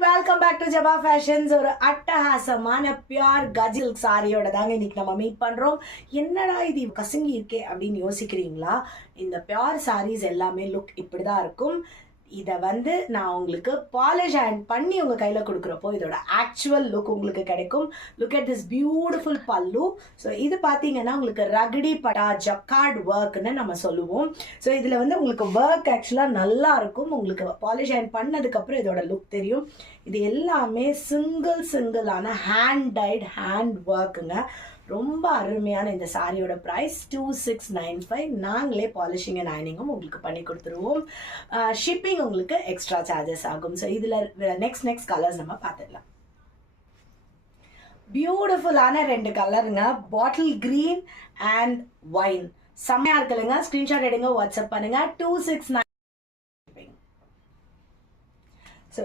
Welcome back to Jaba fashions. ஒரு அட்டகாசமான pure கஜில் சாரியோட தாங்க இன்னைக்கு நம்ம மீட் பண்றோம். என்னடா இது கசங்கி இருக்கே அப்படின்னு யோசிக்கிறீங்களா? இந்த பியூர் சாரீஸ் எல்லாமே லுக் இப்படிதான் இருக்கும். இதை நான் உங்களுக்கு பாலிஷ் அண்ட் பண்ணி உங்கள் கையில் கொடுக்குறப்போ இதோட ஆக்சுவல் லுக் உங்களுக்கு கிடைக்கும். லுக் அட் திஸ் பியூட்டிஃபுல் பல்லு. ஸோ இது பார்த்தீங்கன்னா உங்களுக்கு ரகடி பட்டா ஜக்கார்ட் ஒர்க்னு நம்ம சொல்லுவோம். ஸோ இதில் உங்களுக்கு ஒர்க் ஆக்சுவலாக நல்லா இருக்கும். உங்களுக்கு பாலிஷ் அண்ட் பண்ணதுக்கப்புறம் இதோட லுக் தெரியும். இது எல்லாமே சிங்கிளான ஹேண்ட் டைட் ஹேண்ட் ஒர்க்குங்க. ரொம்ப அருமையான இந்த சாரியோட ப்ரைஸ் 2695. நாங்களே பாலிஷிங் அண்ட் அயனிங்கும் உங்களுக்கு பண்ணி கொடுத்துருவோம். ஷிப்பிங் உங்களுக்கு எக்ஸ்ட்ரா சார்ஜஸ் ஆகும். ஸோ இதில் நெக்ஸ்ட் கலர்ஸ் நம்ம பார்த்துடலாம். பியூட்டிஃபுல்லான 2 கலருங்க, பாட்டில் கிரீன் அண்ட் ஒயின். செம்மையா இருக்குல்லைங்க. ஸ்கிரீன்ஷாட் எடுங்க, வாட்ஸ்அப் பண்ணுங்க. 269. ஸோ